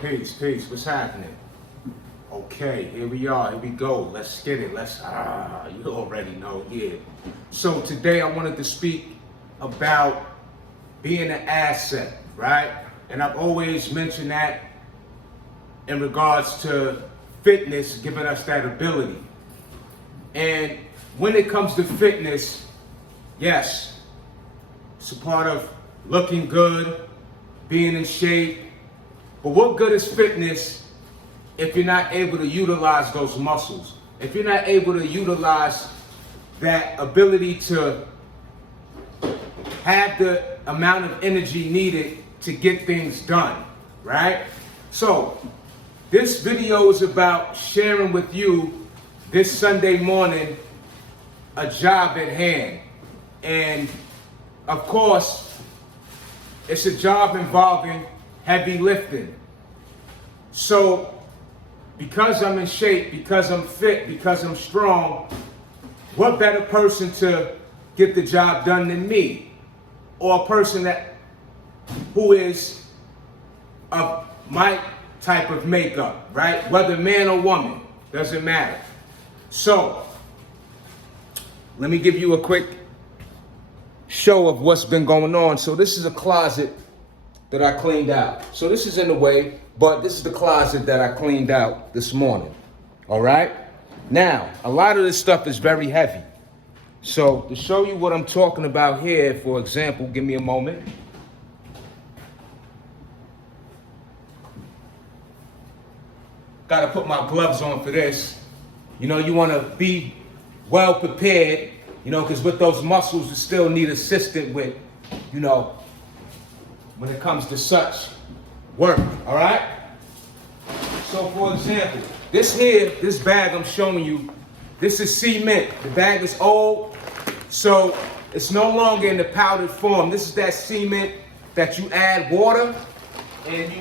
Peace. What's happening? Okay, here we are. Here we go. Let's get it. You already know. Yeah. So today I wanted to speak about being an asset, right? And I've always mentioned that in regards to fitness, giving us that ability. And when it comes to fitness, yes, it's a part of looking good, being in shape. But what good is fitness if you're not able to utilize those muscles? If you're not able to utilize that ability to have the amount of energy needed to get things done, right? So this video is about sharing with you this Sunday morning a job at hand. And of course, it's a job involving heavy lifting. So because I'm in shape, because I'm fit, because I'm strong, what better person to get the job done than me? Or a person who is of my type of makeup, right? Whether man or woman, doesn't matter. So let me give you a quick show of what's been going on. So this is a closet that I cleaned out. So this is in the way, but this is the closet that I cleaned out this morning. All right? Now, a lot of this stuff is very heavy. So to show you what I'm talking about here, for example, give me a moment. Got to put my gloves on for this. You know, you want to be well prepared, you know, because with those muscles, you still need assistance with, you know, when it comes to such work, all right? So for example, this bag I'm showing you, this is cement. The bag is old, so it's no longer in the powdered form. This is that cement that you add water and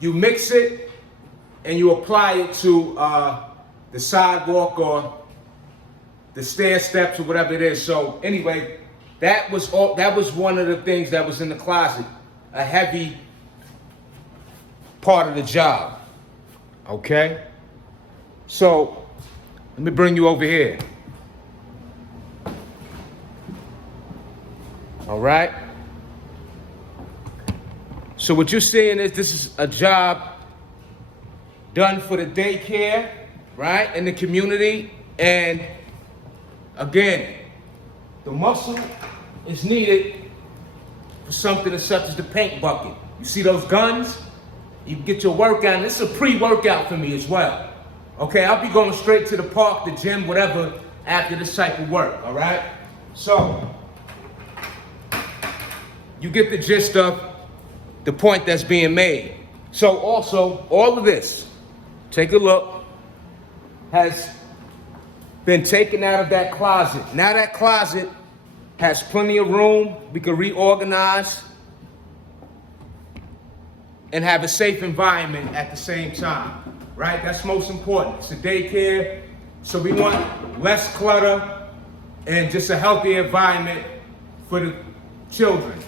you mix it and you apply it to the sidewalk or the stair steps or whatever it is. So anyway, that was one of the things that was in the closet, a heavy part of the job. Okay? So let me bring you over here. All right? So what you're seeing is this is a job done for the daycare, right, in the community. And again, the muscle is needed for something such as the paint bucket. You see those guns? You can get your workout, and this is a pre-workout for me as well. Okay, I'll be going straight to the park, the gym, whatever, after this type of work, all right? So, you get the gist of the point that's being made. So also, all of this, take a look, has been taken out of that closet. Now that closet has plenty of room. We can reorganize and have a safe environment at the same time, right? That's most important. It's a daycare, so we want less clutter and just a healthy environment for the children.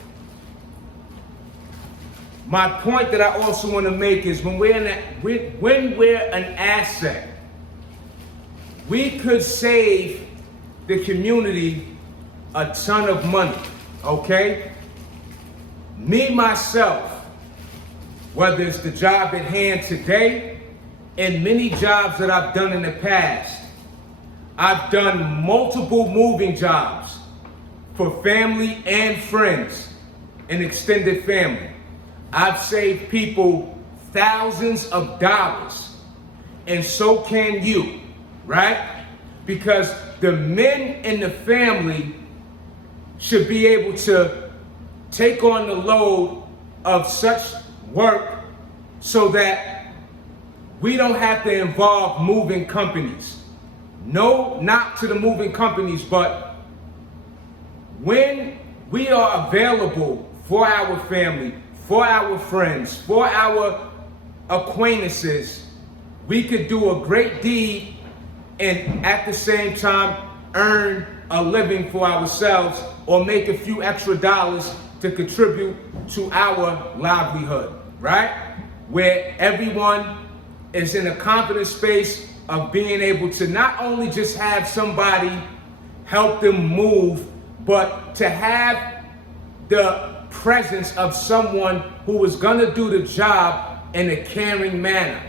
My point that I also want to make is when we're an asset, we could save the community a ton of money, okay? Me, myself, whether it's the job at hand today and many jobs that I've done in the past, I've done multiple moving jobs for family and friends and extended family. I've saved people thousands of dollars, and so can you, right? Because the men in the family should be able to take on the load of such work so that we don't have to involve moving companies. No, not to the moving companies, but when we are available for our family, for our friends, for our acquaintances, we could do a great deed and at the same time earn a living for ourselves or make a few extra dollars to contribute to our livelihood. right? Where everyone is in a confident space of being able to not only just have somebody help them move, but to have the presence of someone who is gonna do the job in a caring manner.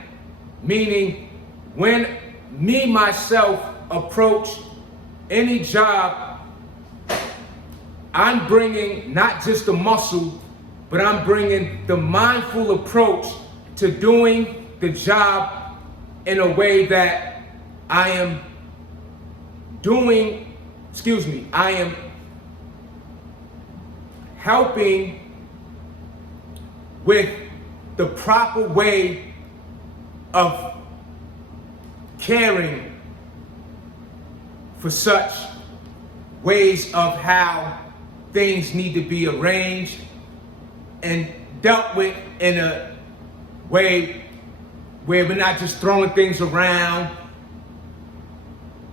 Meaning, when me, myself, approach any job, I'm bringing not just the muscle, but I'm bringing the mindful approach to doing the job in a way that I am helping with the proper way of caring for such ways of how things need to be arranged and dealt with in a way where we're not just throwing things around.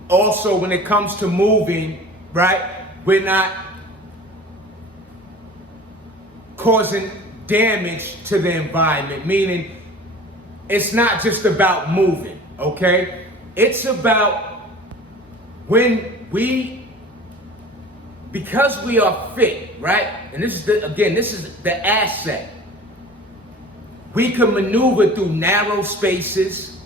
Also, when it comes to moving, right, we're not causing damage to the environment, meaning it's not just about moving, okay? It's about when because we are fit, right? And this is the asset. We can maneuver through narrow spaces,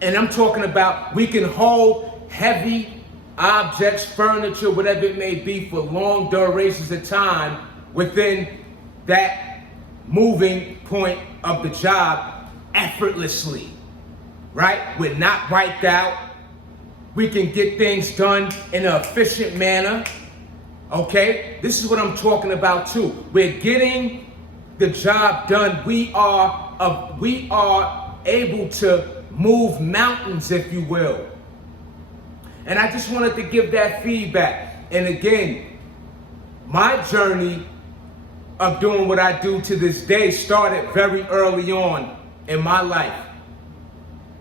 and I'm talking about we can hold heavy objects, furniture, whatever it may be, for long durations of time within that moving point of the job effortlessly, right? We're not wiped out. We can get things done in an efficient manner, okay? This is what I'm talking about too. We're getting the job done. We are able to move mountains, if you will. And I just wanted to give that feedback. And again, my journey of doing what I do to this day started very early on in my life.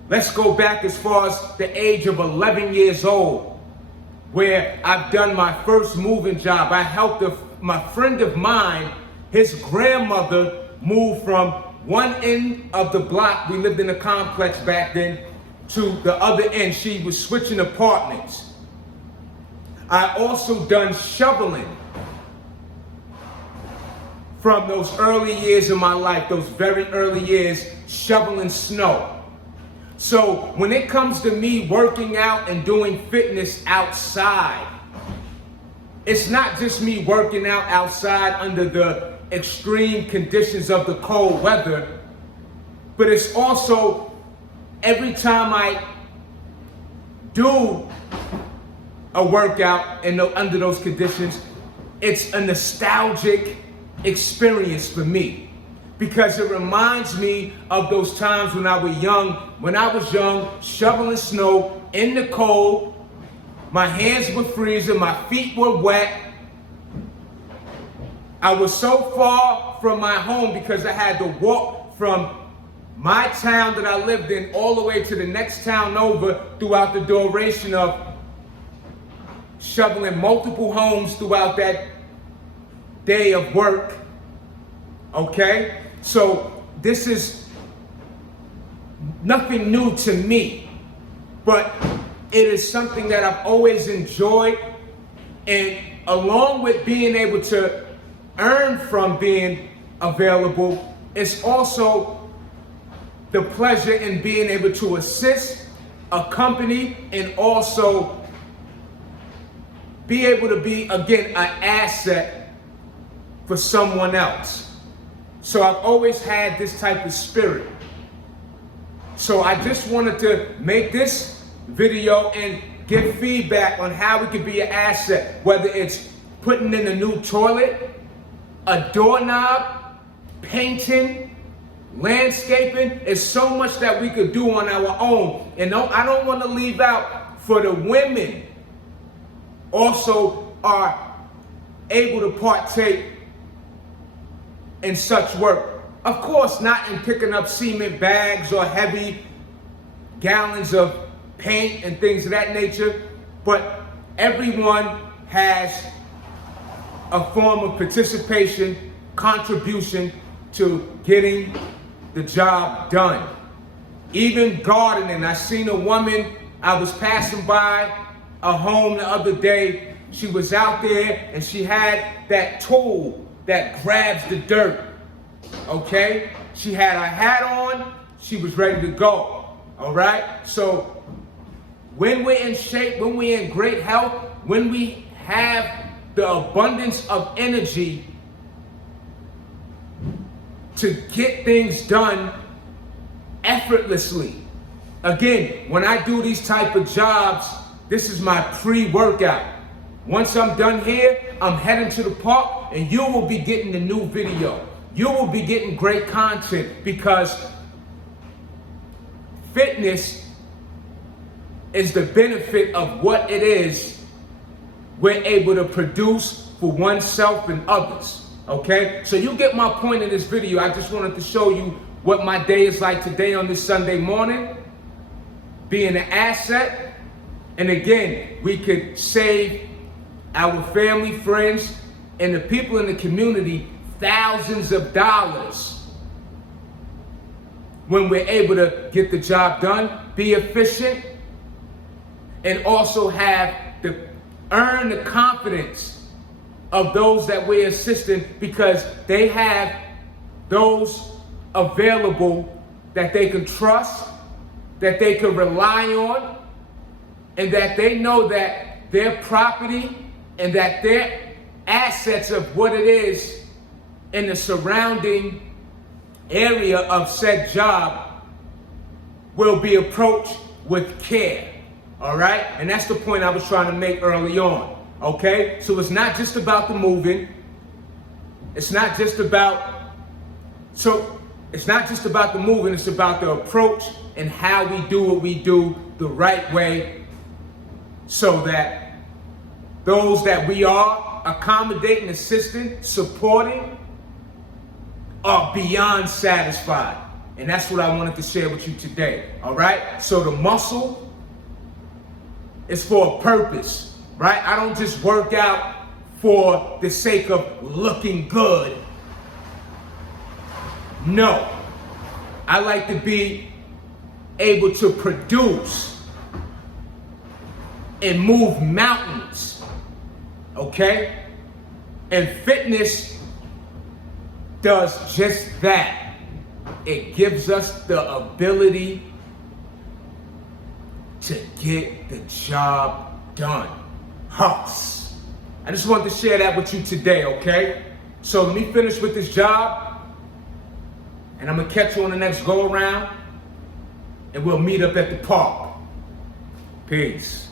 Let's go back as far as the age of 11 years old, where I've done my first moving job. I helped my friend of mine, his grandmother, move from one end of the block, we lived in a complex back then, to the other end. She was switching apartments. I also done shoveling from those early years of my life, those very early years, shoveling snow. So when it comes to me working out and doing fitness outside, it's not just me working out outside under the extreme conditions of the cold weather, but it's also every time I do a workout under those conditions, it's a nostalgic experience for me, because it reminds me of those times when I was young, shoveling snow in the cold. My hands were freezing, my feet were wet. I was so far from my home because I had to walk from my town that I lived in all the way to the next town over throughout the duration of shoveling multiple homes throughout that day of work. Okay? So this is nothing new to me, but it is something that I've always enjoyed, and along with being able to earn from being available, it's also the pleasure in being able to assist, accompany, and also be able to be, again, an asset for someone else. So I've always had this type of spirit. So I just wanted to make this video and give feedback on how we could be an asset, whether it's putting in a new toilet, a doorknob, painting, landscaping. There's so much that we could do on our own. And I don't want to leave out for the women also are able to partake in such work. Of course, not in picking up cement bags or heavy gallons of paint and things of that nature, but everyone has a form of participation, contribution to getting the job done. Even gardening. I seen a woman, I was passing by a home the other day. She was out there and she had that tool that grabs the dirt. Okay? She had her hat on, she was ready to go. All right? So when we're in shape, when we're in great health, when we have the abundance of energy to get things done effortlessly. Again, when I do these type of jobs, this is my pre-workout. Once I'm done here, I'm heading to the park and you will be getting the new video. You will be getting great content because fitness is the benefit of what it is we're able to produce for oneself and others. Okay? So you get my point in this video. I just wanted to show you what my day is like today on this Sunday morning. Being an asset. And again, we could save our family, friends, and the people in the community thousands of dollars when we're able to get the job done, be efficient, and also earn the confidence of those that we're assisting because they have those available that they can trust, that they can rely on, and that they know that their property and that their assets of what it is in the surrounding area of said job will be approached with care. All right? And that's the point I was trying to make early on. Okay? So it's not just about the moving. It's not just about the moving, it's about the approach and how we do what we do the right way so that those that we are accommodating, assisting, supporting are beyond satisfied. And that's what I wanted to share with you today. All right? So the muscle is for a purpose, right? I don't just work out for the sake of looking good. No. I like to be able to produce and move mountains. Okay? And fitness does just that. It gives us the ability to get the job done. Huss. I just wanted to share that with you today, okay? So let me finish with this job, and I'm gonna catch you on the next go around, and we'll meet up at the park. Peace.